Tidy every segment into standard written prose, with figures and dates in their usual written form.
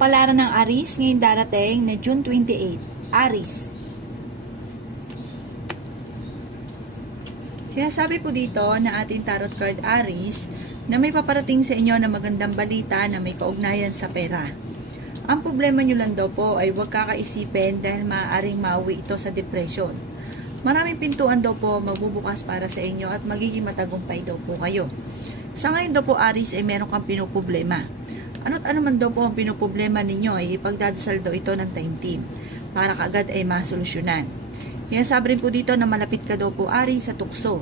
Kapalaran ng Aries ngayon darating na June 28. Aries. Sinasabi po dito na ating tarot card Aries na may paparating sa inyo na magandang balita na may kaugnayan sa pera. Ang problema nyo lang daw po ay huwag kakaisipin dahil maaaring mauwi ito sa depression. Maraming pintuan daw po magbubukas para sa inyo at magiging matagumpay daw po kayo. Sa ngayon daw po Aries ay meron kang pinuproblema. Ano't ano man daw po ang pinuproblema ninyo ay ipagdadasal daw ito ng time team para kaagad ay masolusyonan. Sabi rin po dito na malapit ka daw po Aries sa tukso.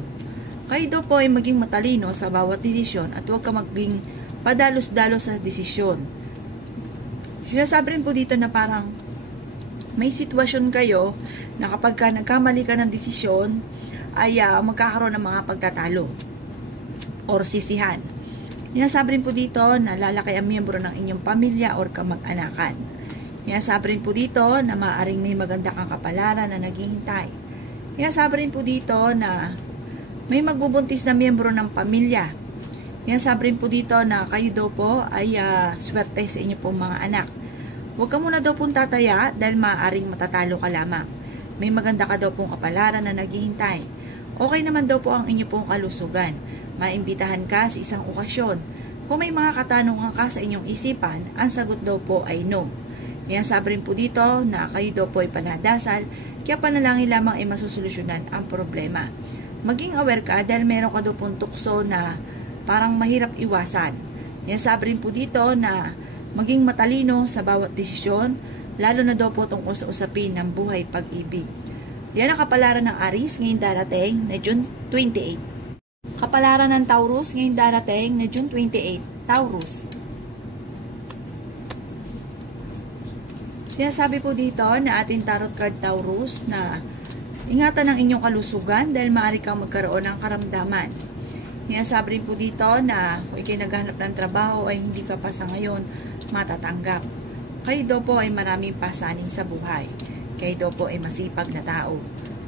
Kayo daw po ay maging matalino sa bawat desisyon at huwag ka maging padalos-dalos sa desisyon. Sinasabi rin po dito na parang may sitwasyon kayo na kapag ka nagkamali ka ng desisyon ay magkakaroon ng mga pagtatalo or sisihan. Sinasabi rin po dito na lalaki ang miyembro ng inyong pamilya or kamag-anakan. Sinasabi rin po dito na maaaring may maganda kang kapalaran na naghihintay. Sinasabi rin po dito na may magbubuntis na miyembro ng pamilya. Sinasabi rin po dito na kayo daw po ay swerte sa inyo pong mga anak. Huwag ka muna daw pong tataya dahil maaaring matatalo ka lamang. May maganda ka daw pong kapalaran na naghihintay. Okay naman daw po ang inyo pong kalusugan. Maimbitahan ka sa isang okasyon. Kung may mga katanungan ka sa inyong isipan, ang sagot daw po ay no. Sabi rin po dito na kayo daw po ay panadasal, kaya panalangin lamang ay masusolusyonan ang problema. Maging aware ka dahil meron ka daw pong tukso na parang mahirap iwasan. Sabi rin po dito na maging matalino sa bawat desisyon, lalo na daw po tungkol sa usapin ng buhay pag-ibig. Yan ang kapalaran ng Aries ngayon darating na June 28. Kapalaran ng Taurus ngayon darating na June 28. Taurus. Sinasabi po dito na ating tarot card Taurus na ingatan ang inyong kalusugan dahil maaari kang magkaroon ng karamdaman. Sinasabi rin po dito na kung ikay naghahanap ng trabaho ay hindi ka pa sa ngayon matatanggap. Kayo daw po ay maraming pasanin sa buhay. Kayo daw po ay masipag na tao.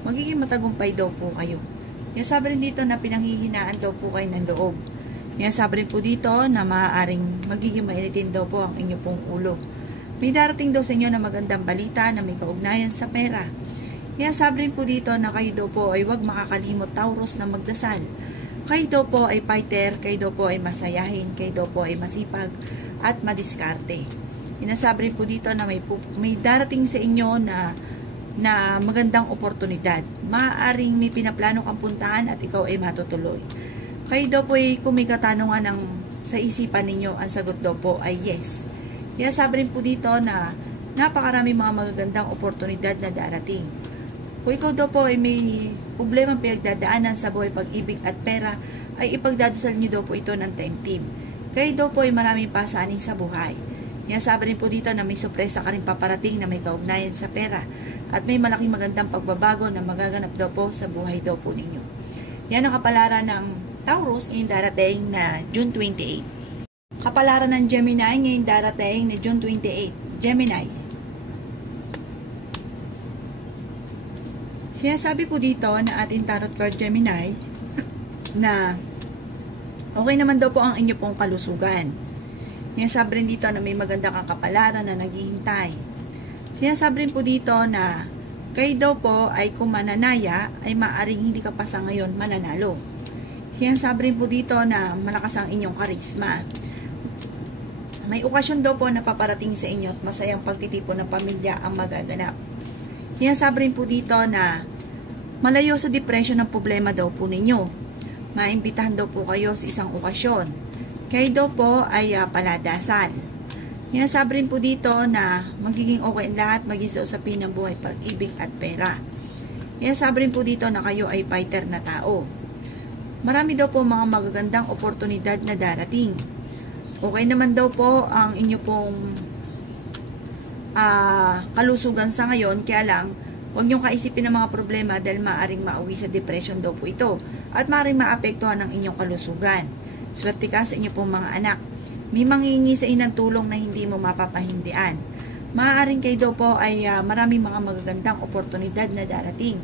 Magiging matagumpay daw po kayo. Sinasabi rin dito na pinanghihinaan daw po kayo ng loob. Sinasabi rin po dito na maaaring magiging mainitin daw po ang inyong pong ulo. May darating daw sa inyo na magandang balita na may kaugnayan sa pera. Sinasabi rin po dito na kayo daw po ay huwag makakalimot Taurus na magdasal. Kayo daw po ay fighter, kayo daw po ay masayahin, kayo daw po ay masipag at madiskarte. Sinasabi rin po dito na may darating sa inyo na magandang oportunidad. Maaaring may pinaplano kang puntahan at ikaw ay matutuloy. Kayo daw po ay kung may katanungan sa isipan ninyo, ang sagot daw po ay yes. Sinasabi rin po dito na napakarami mga magagandang oportunidad na darating. Kung ikaw daw po ay may problemang pinagdadaanan sa buhay pag-ibig at pera, ay ipagdadasal niyo daw po ito ng time team. Kayo daw po ay maraming pasanin sa buhay. Sinasabi rin po dito na may sorpresa ka rin paparating na may kaugnayan sa pera at may malaking magandang pagbabago na magaganap daw po sa buhay daw po ninyo. Yan ang kapalaran ng Taurus ngayon darating na June 28. Kapalaran ng Gemini ngayon darating na June 28. Gemini. Sinasabi po dito na ating tarot card Gemini na okay naman daw po ang inyo pong kalusugan. Sinasabi rin dito na may maganda kang kapalaran na naghihintay. Sinasabi rin po dito na kayo daw po ay kung mananaya ay maaring hindi ka pa sa ngayon mananalo. Sinasabi rin po dito na malakas ang inyong karisma. May okasyon daw po na paparating sa inyo at masayang pagtitipon ng pamilya ang magaganap. Sinasabi rin po dito na malayo sa depression ng problema daw po ninyo. Maimbitahan daw po kayo sa isang okasyon. Kayo daw po ay paladasal. Sinasabi rin po dito na magiging okay ang lahat maging sa usapin ng buhay, pag-ibig at pera. Sinasabi rin po dito na kayo ay fighter na tao. Marami daw po mga magagandang oportunidad na darating. Okay naman daw po ang inyo pong kalusugan sa ngayon, kaya lang huwag niyong kaisipin ng mga problema dahil maaaring mauwi sa depression daw po ito at maaaring maapektuhan ang inyong kalusugan. Swerte ka sa inyo pong mga anak. May manghihingi sa inang tulong na hindi mo mapapahindian. Maaaring kayo daw po ay maraming mga magagandang oportunidad na darating.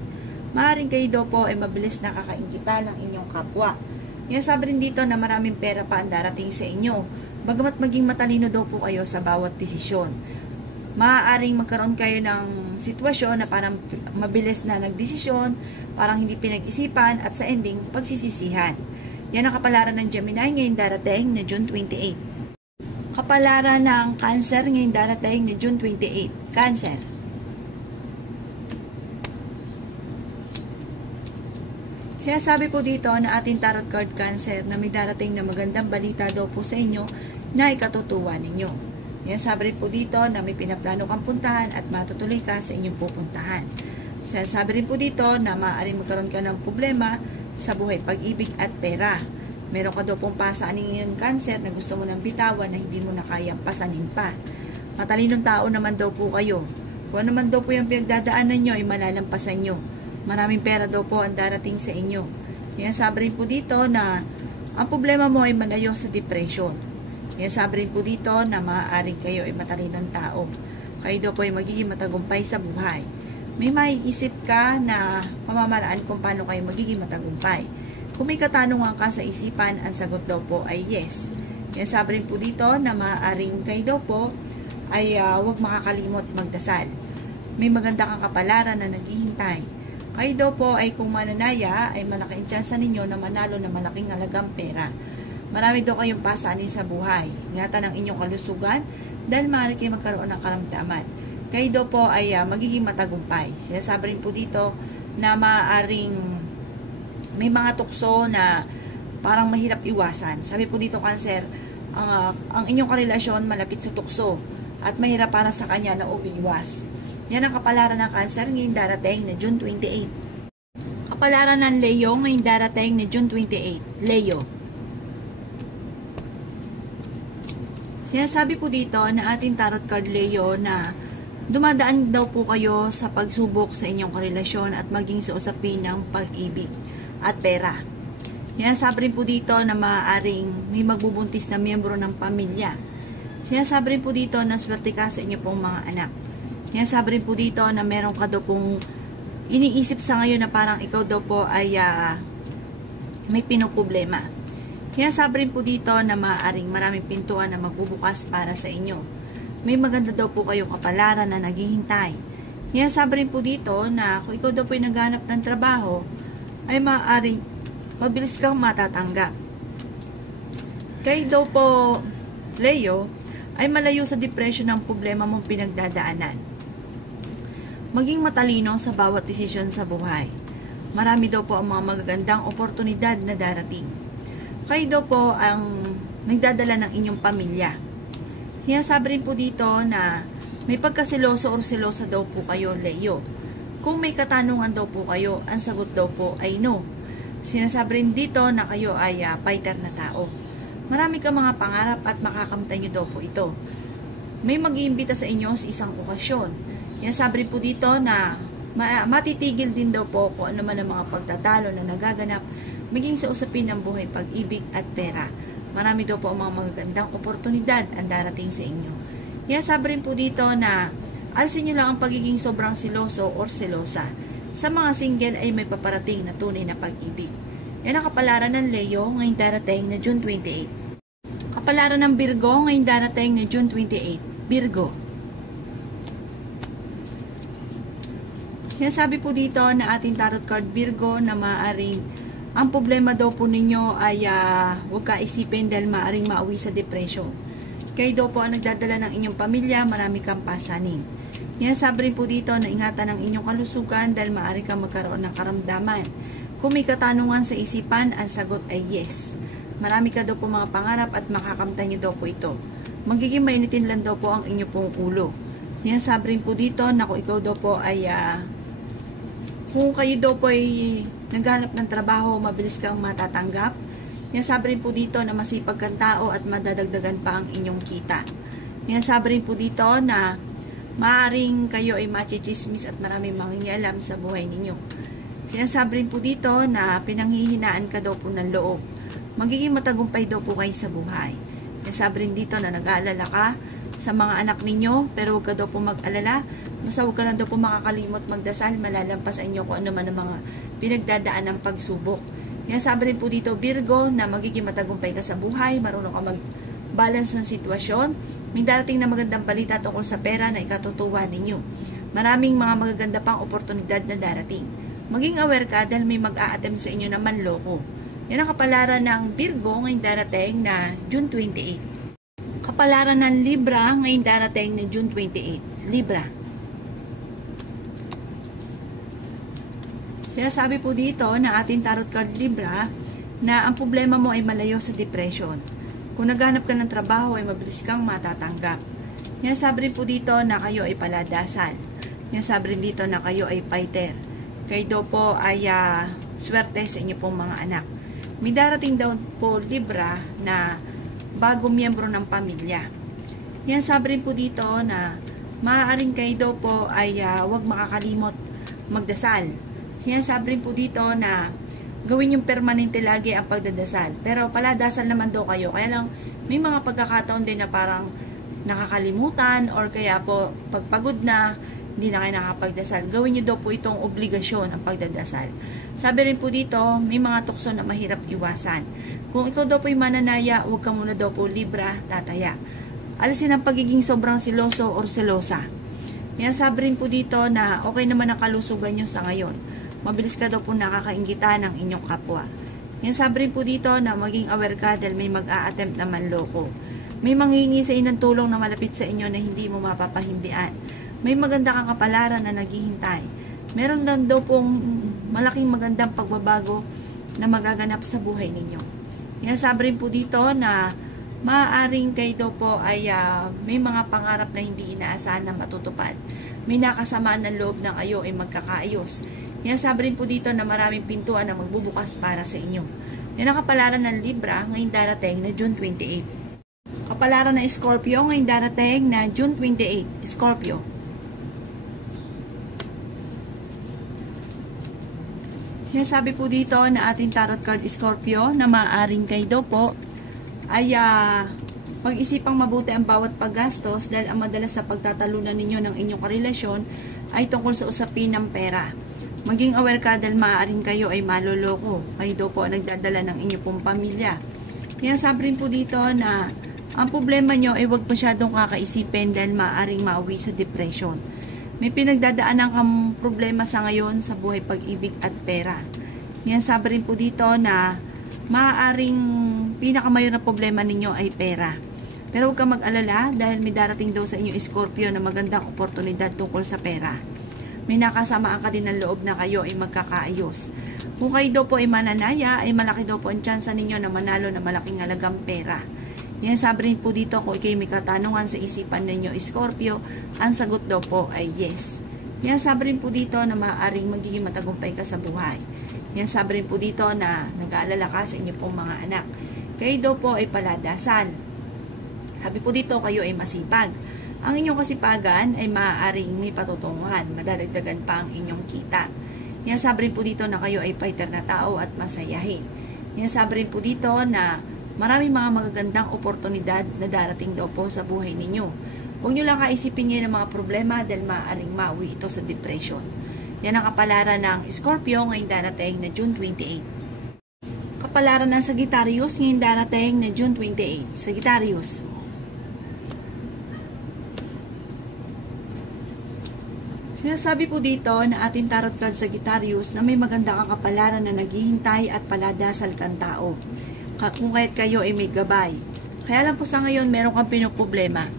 Maaaring kayo daw po ay mabilis na kakainggitan ng inyong kapwa. Sabi rin dito na maraming pera pa ang darating sa inyo. Bagamat maging matalino daw po kayo sa bawat desisyon, maaaring magkaroon kayo ng sitwasyon na parang mabilis na nagdesisyon, parang hindi pinag-isipan, at sa ending, pagsisisihan. Yan ang kapalaran ng Gemini ngayong darating na June 28. Kapalaran ng Cancer ngayong darating na June 28. Cancer. Sinasabi po dito na ating tarot card Cancer na may darating na magandang balita daw po sa inyo na ikatutuwa ninyo. Sinasabi rin po dito na may pinaplano kang puntahan at matutuloy ka sa inyong pupuntahan. Sinasabi rin po dito na maaaring magkaroon ka ng problema sa buhay, pag-ibig at pera. Meron ka daw pong pasaanin ngayon Cancer na gusto mo nang bitawan na hindi mo na kayang pasanin pa. Matalinong tao naman daw po kayo. Kung ano naman daw po yung pinagdadaanan nyo ay malalampasan nyo. Maraming pera daw po ang darating sa inyo. Sabi rin po dito na ang problema mo ay malayo sa depression. Sabi rin po dito na maaaring kayo ay matalinong tao. Kayo daw po ay magiging matagumpay sa buhay. May maiisip ka na pamamaraan kung paano kayo magiging matagumpay. Kung may katanungan ka sa isipan, ang sagot daw po ay yes. Sabi rin po dito na maaaring kayo daw po ay huwag makakalimot magdasal. May maganda kang kapalaran na naghihintay. Kayo daw po ay kung mananaya ay malaking tsansa ninyo na manalo na malaking halagang pera. Marami daw kayong pasanin sa buhay. Ingatan ang inyong kalusugan dahil maaari kayo magkaroon ng karamdaman. Kayo daw po ay magiging matagumpay. Sinasabi rin po dito na maaaring may mga tukso na parang mahirap iwasan. Sabi po dito Cancer, ang inyong karelasyon malapit sa tukso at mahirap para sa kanya na umiwas. Yan ang kapalaran ng Cancer ngayong darating na June 28. Kapalaran ng Leo ngayong darating na June 28. Leo. Sinasabi po dito na ating tarot card Leo na dumadaan daw po kayo sa pagsubok sa inyong karelasyon at maging sa usapin ng pag-ibig at pera. Sinasabi rin po dito na maaaring may magbubuntis na miyembro ng pamilya. Sinasabi rin po dito na swerte ka sa inyo pong mga anak. Sabi rin po dito na meron ka daw pong iniisip sa ngayon na parang ikaw daw po ay may pinoproblema. Sabi rin po dito na maaaring maraming pintuan na magbubukas para sa inyo. May maganda daw po kayong kapalaran na naghihintay. Sabi rin po dito na kung ikaw daw po ay naghanap ng trabaho, ay maaaring mabilis kang matatanggap. Kayo daw po, Leo, ay malayo sa depression ng problema mong pinagdadaanan. Maging matalino sa bawat desisyon sa buhay. Marami daw po ang mga magagandang oportunidad na darating. Kayo daw po ang nagdadala ng inyong pamilya. Sinasabi rin po dito na may pagkasiloso o selosa daw po kayo, Leo. Kung may katanungan daw po kayo, ang sagot daw po ay no. Sinasabi rin dito na kayo ay fighter na tao. Marami kang mga pangarap at makakamtan nyo daw po ito. May mag-iimbita sa inyo sa isang okasyon. Sabi rin po dito na matitigil din daw po kung ano man ang mga pagtatalo na nagaganap maging sa usapin ng buhay, pag-ibig at pera. Marami daw po ang mga magagandang oportunidad ang darating sa inyo. Sabi rin po dito na alisin nyo lang ang pagiging sobrang siloso or selosa. Sa mga single ay may paparating na tunay na pag-ibig. Yan ang kapalaran ng Leo ngayong darating na June 28. Kapalaran ng Virgo ngayong darating na June 28. Virgo. Sinasabi po dito na ating tarot card Virgo na maaaring ang problema daw po ninyo ay huwag ka isipin dahil maaaring mauwi sa depression. Kayo daw po ang nagdadala ng inyong pamilya, marami kang pasanin. Sinasabi rin po dito na ingatan ang inyong kalusugan dahil maaari kang magkaroon ng karamdaman. Kung may katanungan sa isipan, ang sagot ay yes. Marami ka daw po mga pangarap at makakamtan nyo daw po ito. Magiging mainitin lang daw po ang inyo pong ulo. Sinasabi rin po dito na kung ikaw daw po ay kung kayo daw po ay naghanap ng trabaho, mabilis kang matatanggap. Sabi rin po dito na masipag kang tao at madadagdagan pa ang inyong kita. Sabi rin po dito na maaaring kayo ay machichismis at maraming mangingialam sa buhay ninyo. Sinasabi rin po dito na pinanghihinaan ka daw po ng loob. Magiging matagumpay daw po kayo sa buhay. Sinasabi rin dito na nag-aalala ka sa mga anak ninyo, pero huwag ka daw po mag-alala. Basta huwag ka lang daw po makakalimot magdasal, malalampas sa inyo kung ano man ang mga pinagdadaan ng pagsubok. Sabi rin po dito, Virgo, na magiging matagumpay ka sa buhay, marunong ka balance ng sitwasyon. May darating na magandang balita tungkol sa pera na ikatutuwa ninyo. Maraming mga magaganda pang oportunidad na darating. Maging aware ka dahil may mag-a-attempt sa inyo na manloko. Yan ang kapalaran ng Virgo ngayong darating na June 28. Kapalaran ng Libra ngayong darating na June 28. Libra. Sinasabi po dito na ating tarot card Libra na ang problema mo ay malayo sa depression. Kung naghanap ka ng trabaho ay mabilis kang matatanggap. Sinasabi rin po dito na kayo ay paladasal. Sinasabi rin dito na kayo ay fighter. Kayo po ay swerte sa inyo pong mga anak. May darating daw po Libra na bagong miyembro ng pamilya. Sinasabi rin po dito na maaaring kayo daw po ay huwag makakalimot magdasal. Sinasabi rin po dito na gawin yung permanente lagi ang pagdadasal. Pero paladasal naman daw kayo. Kaya lang may mga pagkakataon din na parang nakakalimutan or kaya po pagpagod na, hindi na kayo nakapagdasal. Gawin nyo daw po itong obligasyon ang pagdadasal. Sabi rin po dito, may mga tukso na mahirap iwasan. Kung ikaw daw po'y mananaya, huwag ka muna daw po Libra, tataya. Alisin ang pagiging sobrang siloso or selosa. Sabi rin po dito na okay naman ang kalusugan nyo sa ngayon. Mabilis ka daw po nakakaingita ng inyong kapwa. Sabi rin po dito na maging aware ka dahil may mag-a-attempt na manloko. May manghingi sa inyo ng tulong na malapit sa inyo na hindi mo mapapahindian. May maganda kang kapalaran na naghihintay. Meron lang daw pong malaking magandang pagbabago na magaganap sa buhay ninyo. Sabi rin po dito na maaaring kayo daw po ay may mga pangarap na hindi inaasahan na matutupad. May nakasamaan ng loob na kayo ay magkakaayos. Sabi rin po dito na maraming pintuan na magbubukas para sa inyo. Yan ang kapalaran ng Libra ngayong darating na June 28. Kapalaran ng Scorpio ngayong darating na June 28. Scorpio. Sinasabi po dito na ating tarot card Scorpio na maaaring kayo daw po ay pag-isipang mabuti ang bawat paggastos dahil ang madalas sa pagtatalunan ninyo ng inyong karelasyon ay tungkol sa usapin ng pera. Maging aware ka dahil maaaring kayo ay maloloko. Kayo daw po nagdadala ng inyong pong pamilya. Sabi rin po dito na ang problema nyo ay huwag masyadong kakaisipin dahil maaaring mauwi sa depression. May pinagdadaanan kang problema sa ngayon sa buhay pag-ibig at pera. Sabi rin po dito na maaaring pinakamayon na problema ninyo ay pera. Pero huwag kang mag-alala dahil may darating daw sa inyo Scorpio na magandang oportunidad tungkol sa pera. May nakasamaan ka din ng loob na kayo ay magkakaayos. Kung kayo daw po ay mananaya, ay malaki daw po ang tsansa ninyo na manalo na malaking halagang pera. Sabi rin po dito kung ikay may katanungan sa isipan ninyo Scorpio, ang sagot daw po ay yes. Sabi rin po dito na maaaring magiging matagumpay ka sa buhay. Sabi rin po dito na nag-aalala ka sa inyo pong mga anak. Kayo daw po ay paladasal. Sabi po dito kayo ay masipag. Ang inyong kasipagan ay maaaring may patutunguhan, madadagdagan pa ang inyong kita. Sabi rin po dito na kayo ay fighter na tao at masayahin. Sabi rin po dito na maraming mga magagandang oportunidad na darating daw po sa buhay ninyo. Huwag nyo lang kaisipin ngayon ng mga problema dahil maaaring mauwi ito sa depression. Yan ang kapalaran ng Scorpio ngayong darating na June 28. Kapalaran ng Sagittarius ngayong darating na June 28. Sagittarius. Sinasabi po dito na ating tarot card Sagittarius na may maganda kang kapalaran na naghihintay at paladasal kang tao. Kung kahit kayo ay may gabay. Kaya lang po sa ngayon meron kang pinoproblema.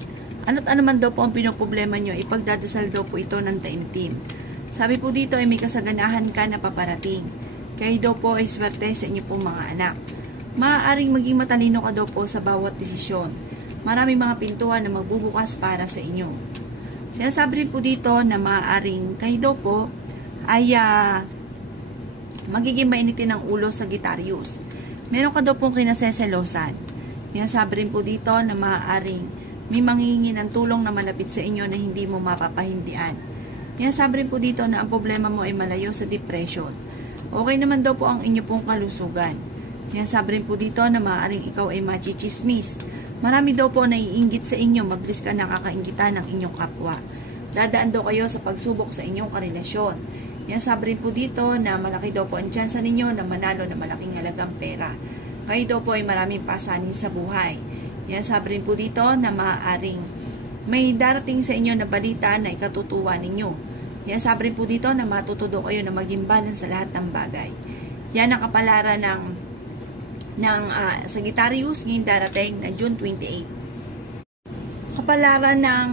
Ano't ano man daw po ang pinoproblema nyo, ipagdadasal daw po ito ng taimtim. Sabi po dito ay may kasaganahan ka na paparating. Kayo daw po ay swerte sa inyo pong mga anak. Maaaring maging matalino ka daw po sa bawat desisyon. Maraming mga pintuan na magbubukas para sa inyo. Sinasabi rin po dito na maaaring kayo daw po ay magiging mainitin ng ulo sa Sagittarius. Meron ka daw pong kinaseselosan. Sinasabi rin po dito na maaaring may manghihingi ng tulong na malapit sa inyo na hindi mo mapapahindian. Sinasabi rin po dito na ang problema mo ay malayo sa depression. Okay naman daw po ang inyo pong kalusugan. Sinasabi rin po dito na maaaring ikaw ay machichismis. Marami daw po naiinggit sa inyo, mabilis ka nakakainggitan ng inyong kapwa. Dadaan daw kayo sa pagsubok sa inyong karelasyon. Sabi rin po dito na malaki daw po ang tsansa ninyo na manalo na malaking halagang pera. Kayo daw po ay maraming pasanin sa buhay. Yan, sabi rin po dito na maaaring may darating sa inyo na balita na ikatutuwa ninyo. Yan, sabi rin po dito na matututo kayo na maging balance sa lahat ng bagay. Yan ang kapalaran ng Sagittarius ngayong darating na June 28. Kapalaran ng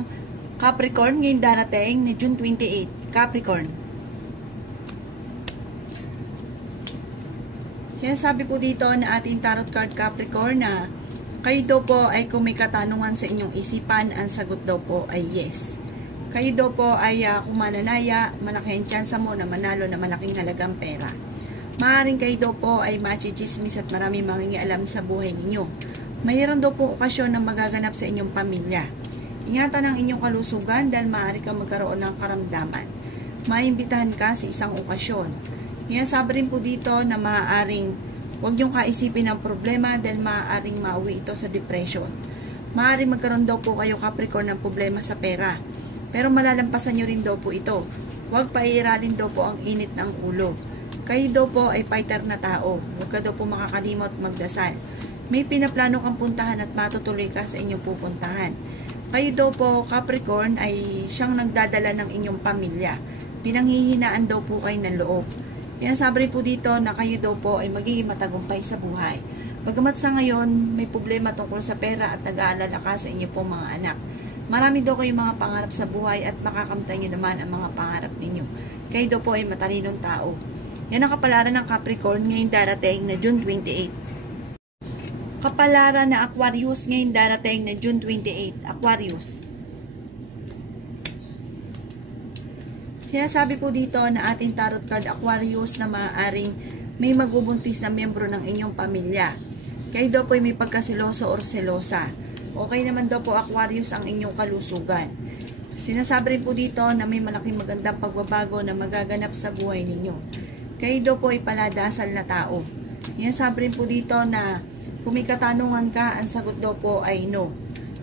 Capricorn ngayong darating na June 28. Capricorn. Yan, sabi po dito na ating tarot card Capricorn na kayo daw po ay kung may katanungan sa inyong isipan, ang sagot daw po ay yes. Kayo daw po ay kung mananaya, malaki ang tsansa mo na manalo na malaking halagang pera. Maaaring kayo daw po ay machichismis at maraming mangingialam sa buhay ninyo. Mayroon daw po okasyon na magaganap sa inyong pamilya. Ingatan ang inyong kalusugan dahil maaari kang magkaroon ng karamdaman. Maimbitahan ka sa isang okasyon. Yan, sabi rin po dito na maaaring huwag niyong kaisipin ang problema dahil maaaring mauwi ito sa depression. Maaaring magkaroon daw po kayo Capricorn ng problema sa pera. Pero malalampasan niyo rin daw po ito. Huwag pairalin daw po ang init ng ulo. Kayo daw po ay fighter na tao. Huwag ka daw po makakalimot magdasal. May pinaplano kang puntahan at matutuloy ka sa inyong pupuntahan. Kayo daw po Capricorn ay siyang nagdadala ng inyong pamilya. Pinanghihinaan daw po kayo ng loob. Kaya sabi po dito na kayo daw po ay magiging matagumpay sa buhay. Bagamat sa ngayon, may problema tungkol sa pera at nag-aalala ka sa inyo pong mga anak. Marami daw kayong mga pangarap sa buhay at makakamtan nyo naman ang mga pangarap ninyo. Kayo daw po ay matalinong tao. Yan ang kapalaran ng Capricorn ngayong darating na June 28. Kapalaran na Aquarius ngayong darating na June 28. Aquarius. Sinasabi po dito na ating tarot card Aquarius na maaaring may magbubuntis na miyembro ng inyong pamilya. Kayo daw po ay may pagkasiloso or selosa. Okay naman daw po Aquarius ang inyong kalusugan. Sinasabi rin po dito na may malaking magandang pagbabago na magaganap sa buhay ninyo. Kayo daw po ay paladasal na tao. Yan, sabi rin po dito na kung may katanungan ka, ang sagot daw po ay no.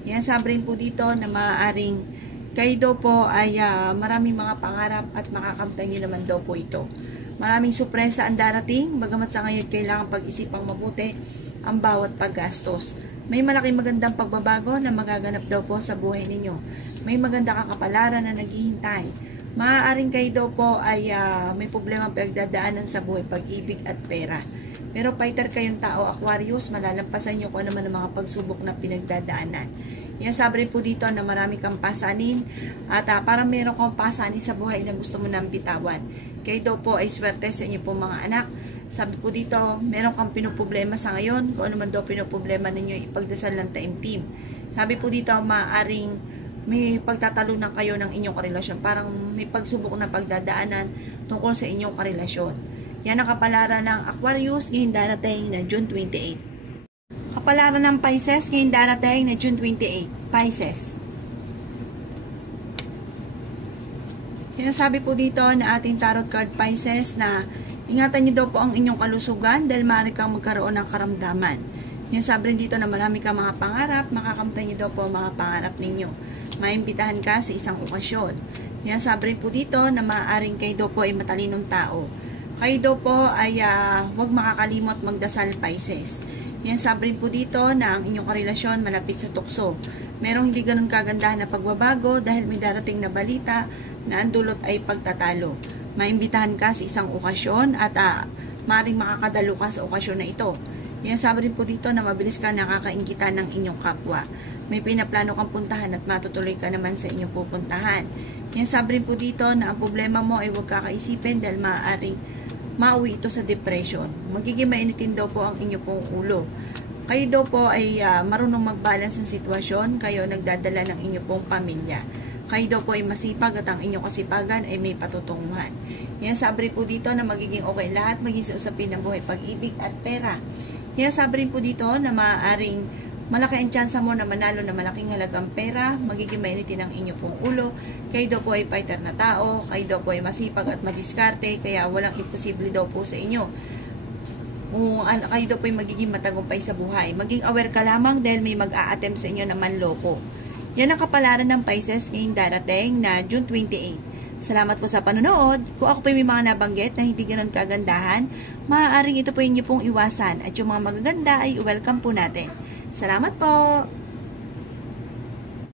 Yan, sabi rin po dito na maaaring kayo daw po ay maraming mga pangarap at makakamtan nyo naman daw po ito. Maraming sorpresa ang darating, bagamat sa ngayon kailangan pag-isipang mabuti ang bawat paggastos. May malaking magandang pagbabago na magaganap daw po sa buhay ninyo. May maganda kang kapalaran na naghihintay. Maaaring kayo daw po ay may problema pagdadaanan sa buhay, pag-ibig at pera. Pero fighter kayong tao Aquarius, malalampasan nyo kung ano man ang mga pagsubok na pinagdadaanan. Yan, sabi rin po dito na marami kang pasanin at parang meron kang pasanin sa buhay na gusto mo nang bitawan. Kayo daw po ay swerte sa inyo pong mga anak. Sabi po dito, meron kang pinoproblema sa ngayon. Kung ano man daw pinoproblema ninyo, ipagdasal ng taimtim. Sabi po dito, maaaring may pagtatalunan kayo ng inyong karelasyon. Parang may pagsubok na pagdadaanan tungkol sa inyong karelasyon. Yan ang kapalaran ng Aquarius ngayong darating na June 28. Kapalaran ng Pisces ngayong darating na June 28. Pisces. Sinasabi po dito na ating tarot card Pisces na ingatan nyo daw po ang inyong kalusugan dahil maaari kang magkaroon ng karamdaman. Yan, sabi rin dito na marami kang mga pangarap, makakamtan nyo daw po ang mga pangarap ninyo. Maimbitahan ka sa isang okasyon. Yan, sabi rin po dito na maaaring kayo daw po ay matalinong tao. Kayo daw po ay huwag makakalimot magdasal Pisces. Yan, sabi rin po dito na ang inyong karelasyon malapit sa tukso. Merong hindi ganun kagandahan na pagbabago dahil may darating na balita na ang dulot ay pagtatalo. Maimbitahan ka sa isang okasyon at maaaring makakadalo ka sa okasyon na ito. Yan, sabi rin po dito na mabilis ka nakakainggitan ng inyong kapwa. May pinaplano kang puntahan at matutuloy ka naman sa inyong pupuntahan. Yan, sabi rin po dito na ang problema mo ay huwag kakaisipin dahil maaaring mauwi ito sa depression. Magiging mainitin daw po ang inyo pong ulo. Kayo daw po ay marunong mag-balance ng sitwasyon. Kayo nagdadala ng inyo pong pamilya. Kayo daw po ay masipag at ang inyong kasipagan ay may patutunguhan. Yan, sabi po dito na magiging okay lahat, magiging sa usapin ng buhay, pag-ibig at pera. Yan, sabi po dito na maaaring malaki ang tsansa mo na manalo na malaking halagang pera, magiging mainitin ang inyo pong ulo. Kayo daw po ay fighter na tao, kayo daw po ay masipag at madiskarte, kaya walang imposible daw po sa inyo. Kayo daw po ay magiging matagumpay sa buhay. Maging aware ka lamang dahil may mag-a-attempt sa inyo na manloko. Yan ang kapalaran ng Pisces ngayong darating na June 28. Salamat po sa panonood. Kung ako po may mga nabanggit na hindi ganun kagandahan, maaaring ito po inyo pong iwasan at yung mga magaganda ay welcome po natin. Salamat po!